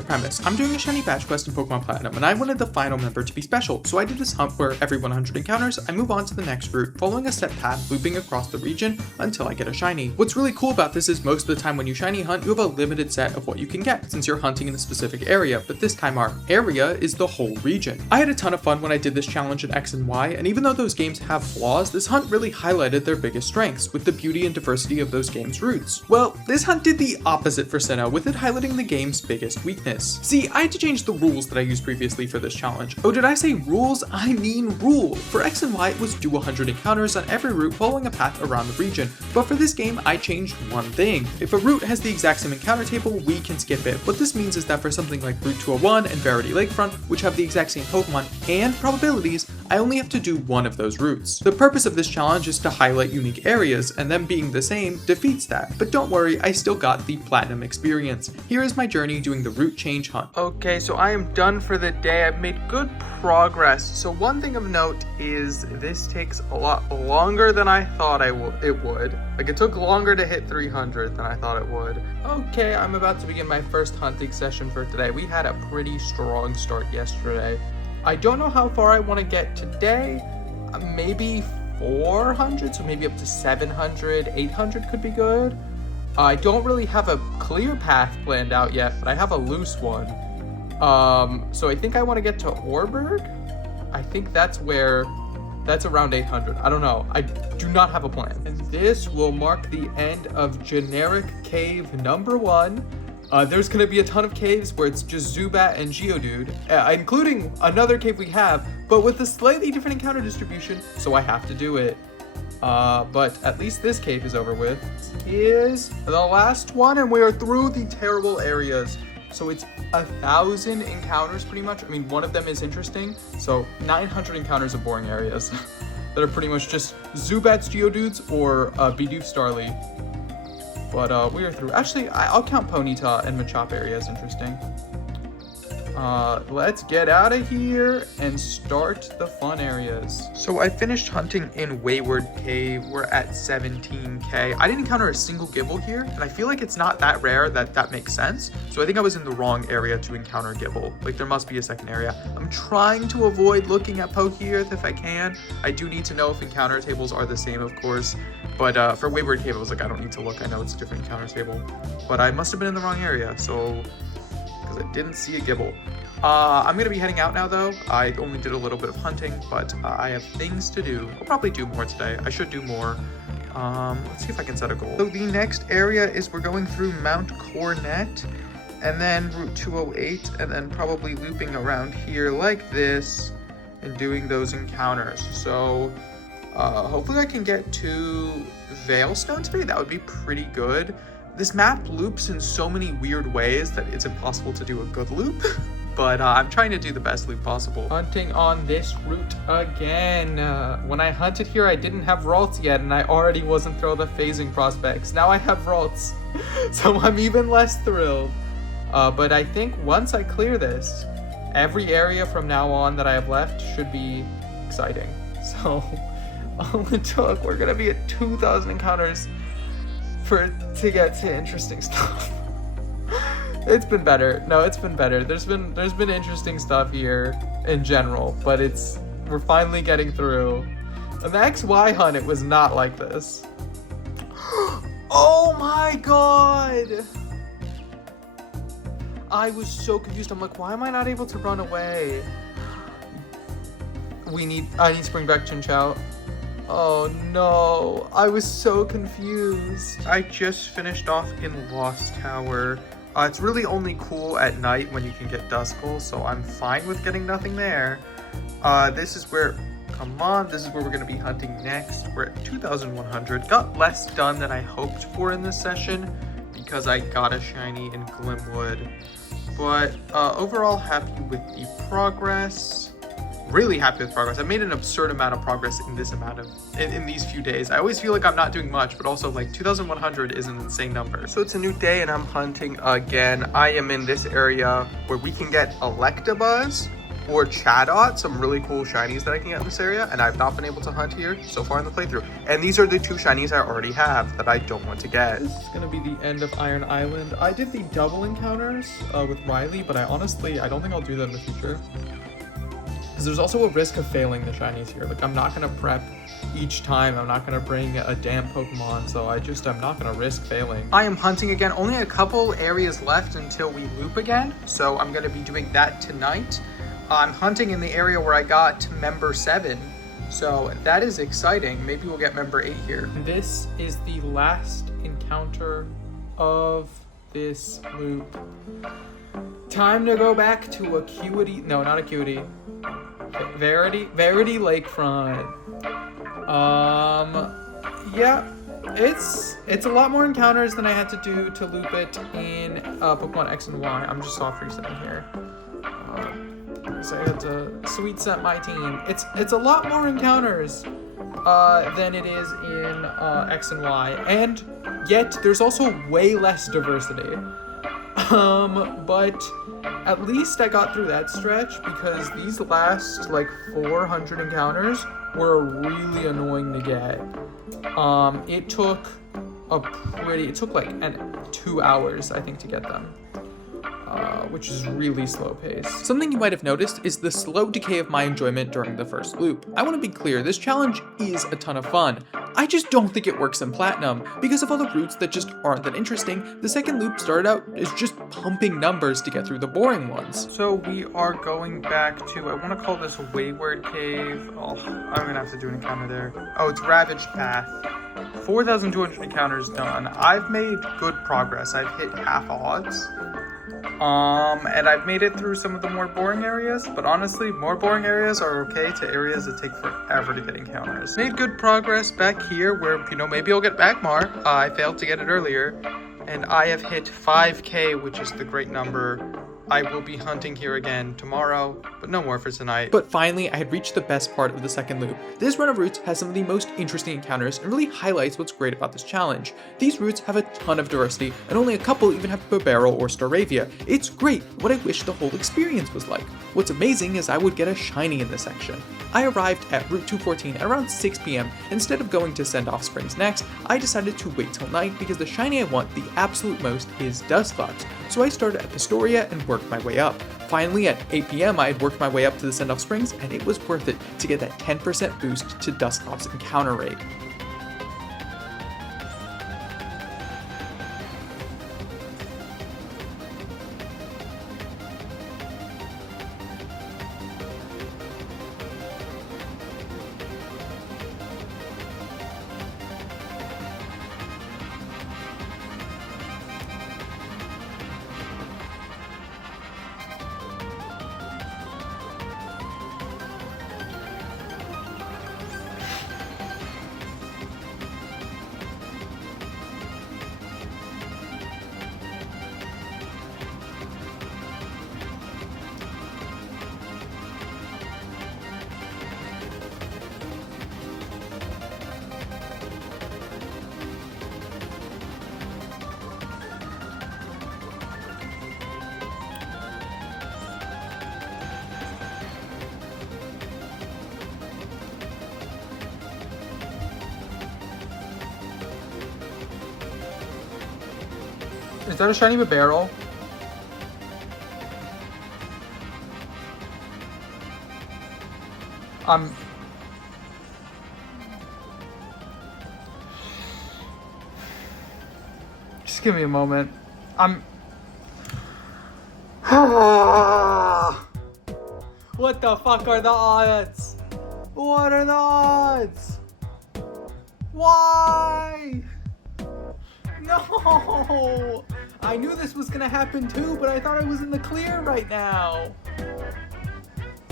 the premise. I'm doing a shiny badge quest in Pokemon Platinum, and I wanted the final member to be special, so I did this hunt where every 100 encounters, I move on to the next route, following a set path, looping across the region until I get a shiny. What's really cool about this is most of the time when you shiny hunt, you have a limited set of what you can get, since you're hunting in a specific area, but this time our area is the whole region. I had a ton of fun when I did this challenge in X and Y, and even though those games have flaws, this hunt really highlighted their biggest strengths, with the beauty and diversity of those games' roots. Well, this hunt did the opposite for Sinnoh, with it highlighting the game's biggest weakness. See, I had to change the rules that I used previously for this challenge. Oh, did I say rules? I mean rule. For X and Y, it was do 100 encounters on every route following a path around the region, but for this game, I changed one thing. If a route has the exact same encounter table, we can skip it. What this means is that for something like Route 201 and Verity Lakefront, which have the exact same Pokemon and probabilities, I only have to do one of those routes. The purpose of this challenge is to highlight unique areas, and them being the same defeats that. But don't worry, I still got the Platinum experience. Here is my journey doing the route change hunt. Okay, so I am done for the day. I've made good progress. So one thing of note is this takes a lot longer than I thought it would. Like, it took longer to hit 300 than I thought it would. Okay, I'm about to begin my first hunting session for today. We had a pretty strong start yesterday. I don't know how far I want to get today. Maybe 400, so maybe up to 700, 800 could be good. I don't really have a clear path planned out yet, but I have a loose one. So I think I want to get to Orberg. I think that's around 800. I don't know. I do not have a plan. And this will mark the end of generic cave number 1. There's going to be a ton of caves where it's just Zubat and Geodude, including another cave we have, but with a slightly different encounter distribution, so I have to do it. But at least this cave is over with. Here's the last one, and we are through the terrible areas. So it's 1,000 encounters pretty much. I mean, one of them is interesting. So 900 encounters of boring areas that are pretty much just Zubats, Geodudes, or Bidoof Starly. But we are through. Actually, I'll count Ponyta and Machop area as interesting. Let's get out of here and start the fun areas. So I finished hunting in Wayward Cave. We're at 17k. I didn't encounter a single Gibble here, and I feel like it's not that rare that makes sense. So I think I was in the wrong area to encounter Gibble. Like, there must be a second area. I'm trying to avoid looking at Pokeearth if I can. I do need to know if encounter tables are the same, of course. But for Wayward Cave, I was like, I don't need to look. I know it's a different encounter table. But I must have been in the wrong area, so... because I didn't see a Gibble. I'm going to be heading out now, though. I only did a little bit of hunting, but I have things to do. I'll probably do more today. I should do more. Let's see if I can set a goal. So the next area is we're going through Mount Coronet, and then Route 208, and then probably looping around here like this, and doing those encounters. So hopefully I can get to Veilstone today. That would be pretty good. This map loops in so many weird ways that it's impossible to do a good loop, but I'm trying to do the best loop possible. Hunting on this route again. When I hunted here, I didn't have Ralts yet, and I already wasn't thrilled at phasing prospects. Now I have Ralts, so I'm even less thrilled. But I think once I clear this, every area from now on that I have left should be exciting. So all it took, we're gonna be at 2,000 encounters to get to interesting stuff. It's been better. No, it's been better. There's been interesting stuff here in general, but we're finally getting through. In the XY hunt, it was not like this. Oh my god! I was so confused. I'm like, why am I not able to run away? I need to bring back Chinchou. Oh no, I was so confused. I just finished off in Lost Tower. It's really only cool at night when you can get Duskull, so I'm fine with getting nothing there. This is where we're gonna be hunting next. We're at 2,100. Got less done than I hoped for in this session because I got a shiny in Glimwood. But overall happy with the progress. Really happy with progress. I made an absurd amount of progress in these few days. I always feel like I'm not doing much, but also like 2,100 is an insane number. So it's a new day and I'm hunting again. I am in this area where we can get Electabuzz or Chadot, some really cool shinies that I can get in this area, and I've not been able to hunt here so far in the playthrough. And these are the 2 shinies I already have that I don't want to get. This is going to be the end of Iron Island. I did the double encounters with Riley, but I don't think I'll do that in the future. Because there's also a risk of failing the shinies here. Like, I'm not going to prep each time. I'm not going to bring a damn Pokemon, so I'm not going to risk failing. I am hunting again. Only a couple areas left until we loop again, so I'm going to be doing that tonight. I'm hunting in the area where I got member 7, so that is exciting. Maybe we'll get member 8 here. This is the last encounter of this loop. Time to go back to Acuity. No, not Acuity. Verity Lakefront. Yeah, it's a lot more encounters than I had to do to loop it in Pokemon X and Y. I'm just soft resetting here. So I had to sweet set my team. It's a lot more encounters than it is in X and Y, and yet there's also way less diversity. But at least I got through that stretch, because these last like 400 encounters were really annoying to get. It took like 2 hours, I think, to get them. Which is really slow paced. Something you might have noticed is the slow decay of my enjoyment during the first loop. I want to be clear, this challenge is a ton of fun. I just don't think it works in Platinum. Because of all the routes that just aren't that interesting, the second loop started out as just pumping numbers to get through the boring ones. So we are going back to, I want to call this Wayward Cave. Oh, I'm gonna have to do an encounter there. Oh, it's Ravaged Path. 4,200 encounters done. I've made good progress. I've hit half odds. And I've made it through some of the more boring areas, but honestly, more boring areas are okay to areas that take forever to get encounters. Made good progress back here where, maybe I'll get Magmar. I failed to get it earlier, and I have hit 5K, which is the great number. I will be hunting here again tomorrow, but no more for tonight. But finally, I had reached the best part of the second loop. This run of routes has some of the most interesting encounters and really highlights what's great about this challenge. These routes have a ton of diversity, and only a couple even have bibarel or Staravia. It's great, what I wish the whole experience was like. What's amazing is I would get a shiny in this section. I arrived at Route 214 at around 6 p.m. Instead of going to Sendoff Springs next, I decided to wait till night because the shiny I want the absolute most is Dusclops. So I started at Pastoria and worked my way up. Finally, at 8 p.m. I had worked my way up to the Sendoff Springs, and it was worth it to get that 10% boost to Dusclops' encounter rate. Is that a shiny bibarel? Just give me a moment. What the fuck are the odds? What are the odds? Why? No! I knew this was gonna happen too, but I thought I was in the clear right now.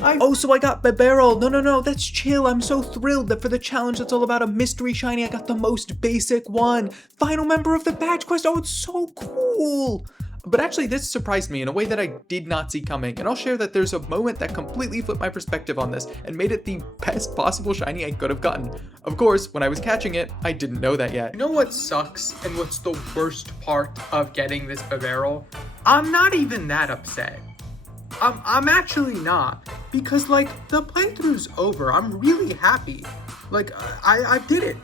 Oh, so I got bibarel. No, that's chill. I'm so thrilled that for the challenge that's all about a mystery shiny, I got the most basic one. Final member of the badge quest. Oh, it's so cool. But actually, this surprised me in a way that I did not see coming, and I'll share that there's a moment that completely flipped my perspective on this and made it the best possible shiny I could have gotten. Of course, when I was catching it, I didn't know that yet. You know what sucks and what's the worst part of getting this bibarel? I'm not even that upset. I'm actually not. because, like, the playthrough's over. I'm really happy. Like, I did it.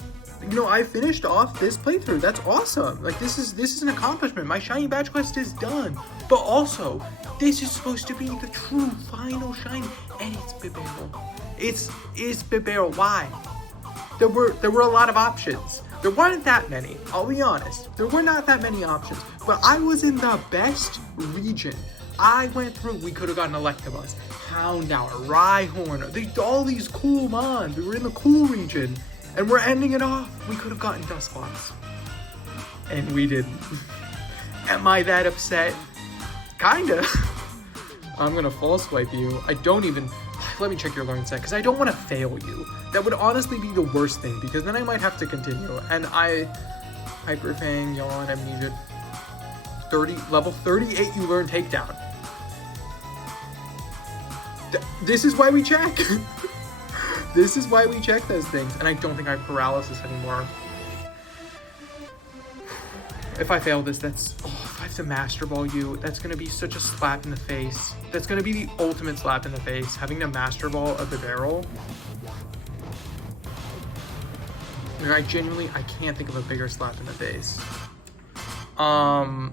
You know, I finished off this playthrough. That's awesome. Like, this is an accomplishment. My shiny badge quest is done. But also, this is supposed to be the true final shiny, and it's bibarel. It's bibarel. Why? There were a lot of options. There weren't that many. I'll be honest. There were not that many options. But I was in the best region. I went through. We could have gotten Electabuzz, Houndour, Rhyhorn. All these cool mons. We were in the cool region. And we're ending it off. We could have gotten Dusclops. And we didn't. Am I that upset? Kinda. I'm gonna false swipe you. I don't even... Let me check your learn set, because I don't want to fail you. That would honestly be the worst thing, because then I might have to continue. And Hyper Fang, Yawn, Amnesia... level 38, you learn Takedown. This is why we check. This is why we check those things, and I don't think I have paralysis anymore. If I fail this, if I have to Master Ball you, that's going to be such a slap in the face. That's going to be the ultimate slap in the face, having to Master Ball a bibarel. I can't think of a bigger slap in the face. I'm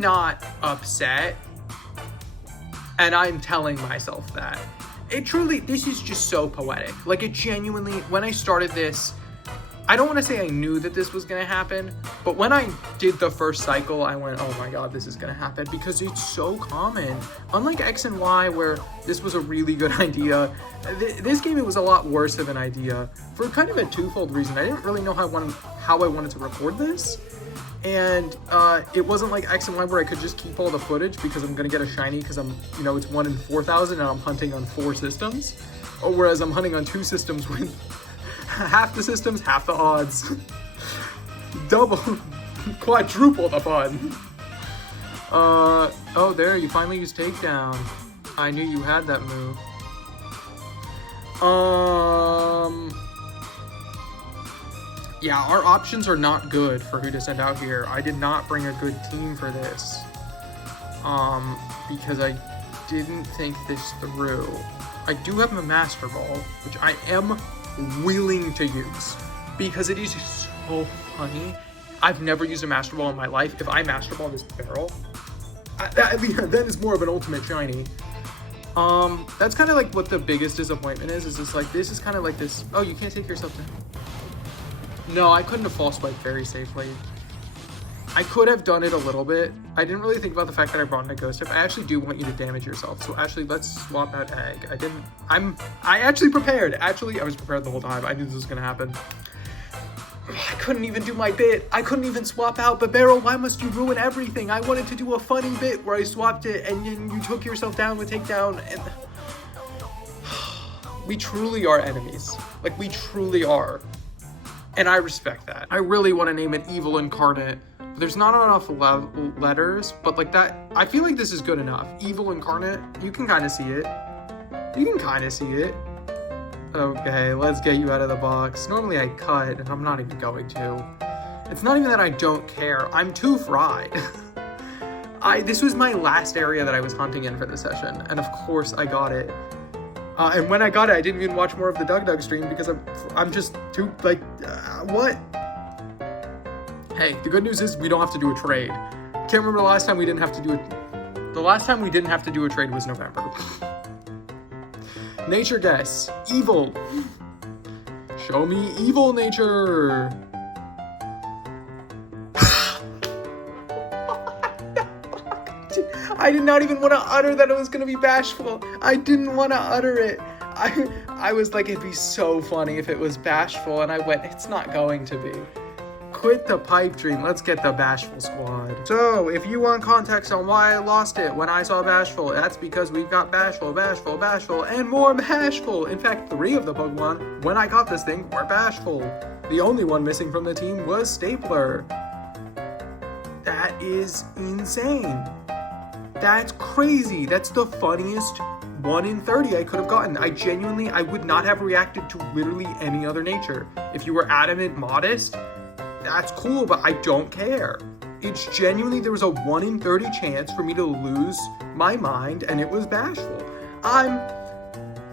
not upset, and I'm telling myself that. This is just so poetic. Like, it genuinely, when I started this, I don't want to say I knew that this was going to happen, but when I did the first cycle, I went, oh my god, this is going to happen, because it's so common. Unlike X and Y, where this was a really good idea, this game, it was a lot worse of an idea, for kind of a twofold reason. I didn't really know how I wanted to record this, and it wasn't like X and Y where I could just keep all the footage because I'm gonna get a shiny because it's 1 in 4,000 and I'm hunting on 4 systems, or whereas I'm hunting on 2 systems with half the systems, half the odds. Quadruple the fun. Oh, there, you finally used Takedown. I knew you had that move. Yeah, our options are not good for who to send out here. I did not bring a good team for this. Because I didn't think this through. I do have a Master Ball, which I am willing to use, because it is so funny. I've never used a Master Ball in my life. If I Master Ball this barrel, that is more of an ultimate shiny. That's kind of like what the biggest disappointment is just like, this is kind of like this, oh, you can't take yourself down. No, I couldn't have false swiped very safely. I could have done it a little bit. I didn't really think about the fact that I brought in a ghost tip. I actually do want you to damage yourself. So actually, let's swap out egg. I actually prepared. Actually, I was prepared the whole time. I knew this was gonna happen. I couldn't even do my bit. I couldn't even swap out bibarel. Why must you ruin everything? I wanted to do a funny bit where I swapped it and then you took yourself down with takedown, and we truly are enemies. Like, we truly are. And I respect that. I really want to name it Evil Incarnate. There's not enough letters, but like that, I feel like this is good enough. Evil Incarnate, you can kind of see it. You can kind of see it. Okay, let's get you out of the box. Normally I cut, and I'm not even going to. It's not even that I don't care. I'm too fried. This was my last area that I was hunting in for this session, and of course I got it. And when I got it, I didn't even watch more of the Doug stream because I'm just too, like, what? Hey, the good news is we don't have to do a trade. Can't remember the last time we didn't have to do it. The last time we didn't have to do a trade was November. Nature guess. Evil. Show me evil nature. I did not even want to utter that it was going to be bashful. I didn't want to utter it. I was like, it'd be so funny if it was bashful, and I went, it's not going to be. Quit the pipe dream. Let's get the bashful squad. So, if you want context on why I lost it when I saw bashful, that's because we've got bashful, and more bashful. In fact, 3 of the Pokemon, when I got this thing, were bashful. The only one missing from the team was Stapler. That is insane. That's crazy. That's the funniest 1 in 30 I could have gotten. I would not have reacted to literally any other nature. If you were adamant modest, that's cool, but I don't care. It's genuinely, there was a 1 in 30 chance for me to lose my mind, and it was bashful. I'm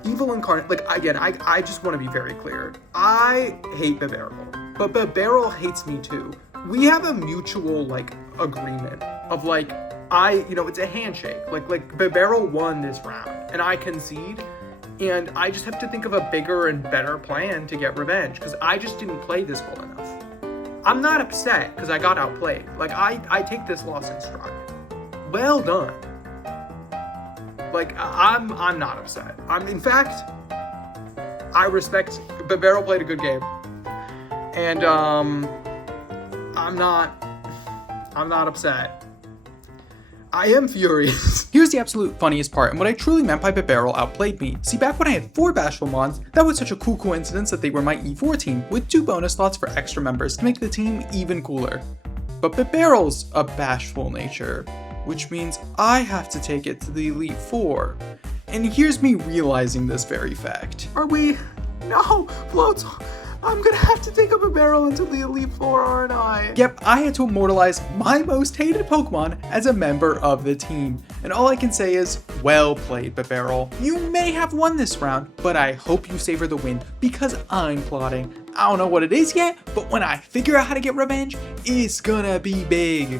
Evil incarnate, like, again, I just want to be very clear. I hate bibarel, but bibarel hates me too. We have a mutual, like, agreement of, like, it's a handshake. Like bibarel won this round, and I concede, and I just have to think of a bigger and better plan to get revenge, because I just didn't play this well enough. I'm not upset because I got outplayed. Like, I take this loss in stride. Well done. Like, I'm not upset. In fact, I respect, bibarel played a good game. And, I'm not upset. I am furious. Here's the absolute funniest part, and what I truly meant by bibarel outplayed me. See, back when I had 4 bashful mons, that was such a cool coincidence that they were my E4 team, with 2 bonus slots for extra members to make the team even cooler. But bibarel's a bashful nature, which means I have to take it to the Elite 4. And here's me realizing this very fact. Are we? No, floats. I'm gonna have to take up a barrel into the Elite 4, aren't I? Yep, I had to immortalize my most hated Pokemon as a member of the team. And all I can say is, well played, bibarel. You may have won this round, but I hope you savor the win, because I'm plotting. I don't know what it is yet, but when I figure out how to get revenge, it's gonna be big.